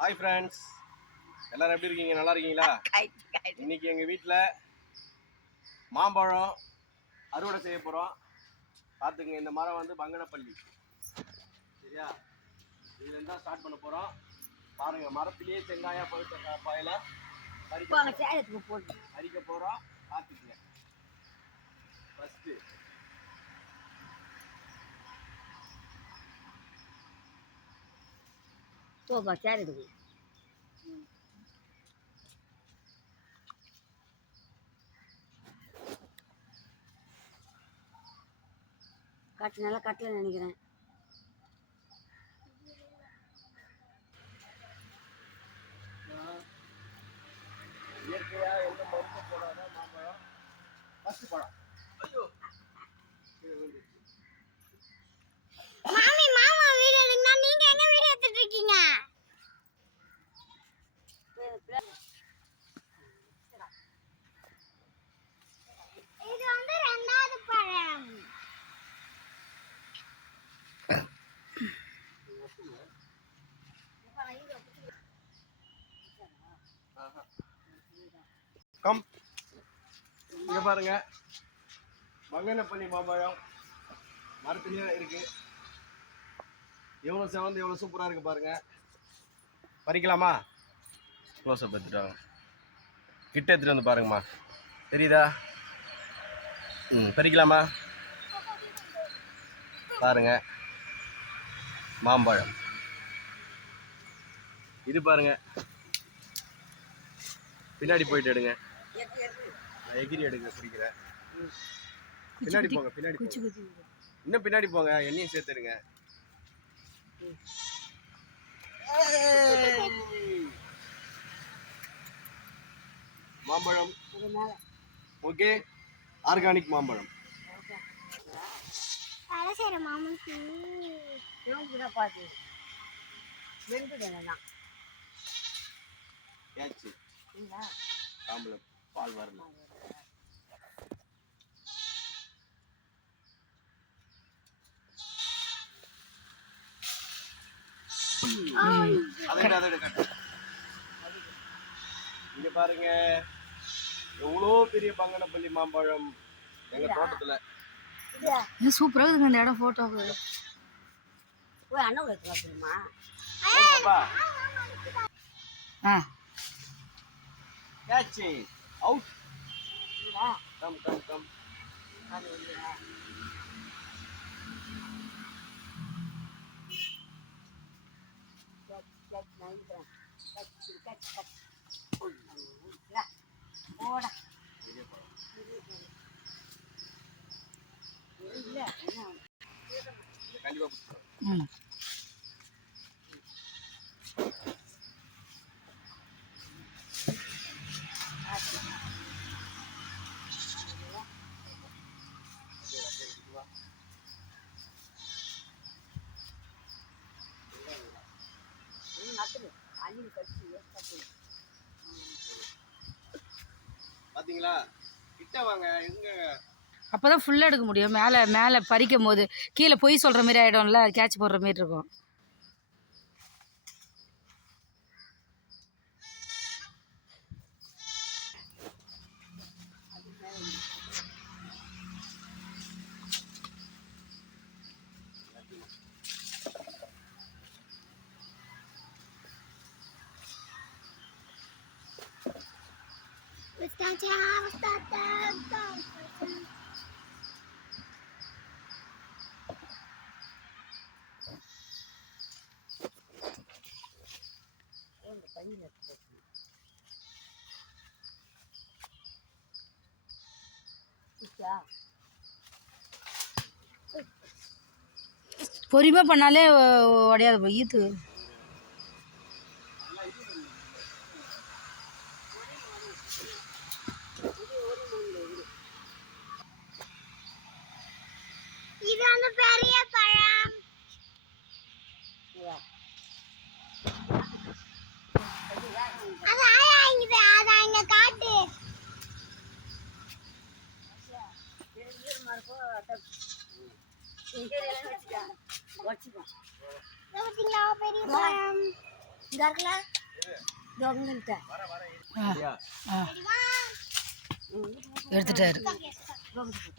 Hi friends, எல்லாரும் எப்படி இருக்கீங்க? நல்லா இருக்கீங்களா? இன்னைக்கு எங்கள் வீட்டில் மாம்பழம் அறுவடை செய்ய போகிறோம். பார்த்துக்குங்க, இந்த மரம் வந்து பங்கனப்பள்ளி, சரியா? இதுலேருந்து தான் ஸ்டார்ட் பண்ண போகிறோம். பாருங்கள், மரத்துலேயே செங்காயா பழுத்த பாயில் அரிக்க போகிறோம். பார்த்துக்குங்க. ஃபஸ்ட்டு காட்டு நல்லா கட்டல நினைக்கிறேன். இயற்கையா எந்த மருந்து போடாத மாம்பழம் ஃபர்ஸ்ட் பழம். ஐயோ, மாமி மாமா வீடியோ எடுங்க. நீங்க எங்க வீடியோ எடுத்துட்டு இருக்கீங்க? இது வந்து இரண்டாவது பழம். கம் இங்க பாருங்க, பங்கனப்பள்ளி மாம்பழம் மரத்துலயே இருக்கு. எவ்வளவு செவந்து எவ்வளவு சூப்பரா இருக்கு பாருங்க. பறிக்கலாமா? க்ளோஸ் அப் எடுத்துட்டாங்க, கிட்ட எடுத்துட்டு வந்து பாருங்கம்மா, தெரியுதா? பறிக்கலாமா? பாருங்க, மாம்பழம் இது பாருங்க. பின்னாடி போயிட்டு எடுங்க, எகிரி எடுங்க, பிடிக்கிறேன். பின்னாடி போங்க, பின்னாடி போங்க, இன்னும் பின்னாடி போங்க, எண்ணெயும் சேர்த்துடுங்க. மாம்பழம் ஓகே, ஆர்கானிக் மாம்பழம். பால் வரல. இங்க பாருங்க, எவ்வளோ பெரிய பங்கனப்பள்ளி மாம்பழம் எங்க தோட்டத்துல. சூப்பரா இருக்குங்க இந்த இடம். போட்டோக்கு ஓய் அண்ணா உள்ள பாத்துமா. Catch out. Come come come. பாத்தீங்களா? கிட்ட வாங்க. எங்க அப்பதான் ஃபுல்லா எடுக்க முடியும். மேல மேல பறிக்கும் போது கீழே பொய் சொல்ற மாதிரி ஆயிடும்ல, கேட்ச் போடுற மாதிரி இருக்கும். பொறுமை பண்ணாலே உடையாது போய் ஈத்து. இது வந்து பெரிய பழம். அது ஆயாங்குது, அது அங்க காட்டு. பாத்தீங்களா பெரிய பழம்? இந்த இருக்குல்ல டோங்கன்ட்ட சரியா? எடுத்துட்டாரு. ஓகே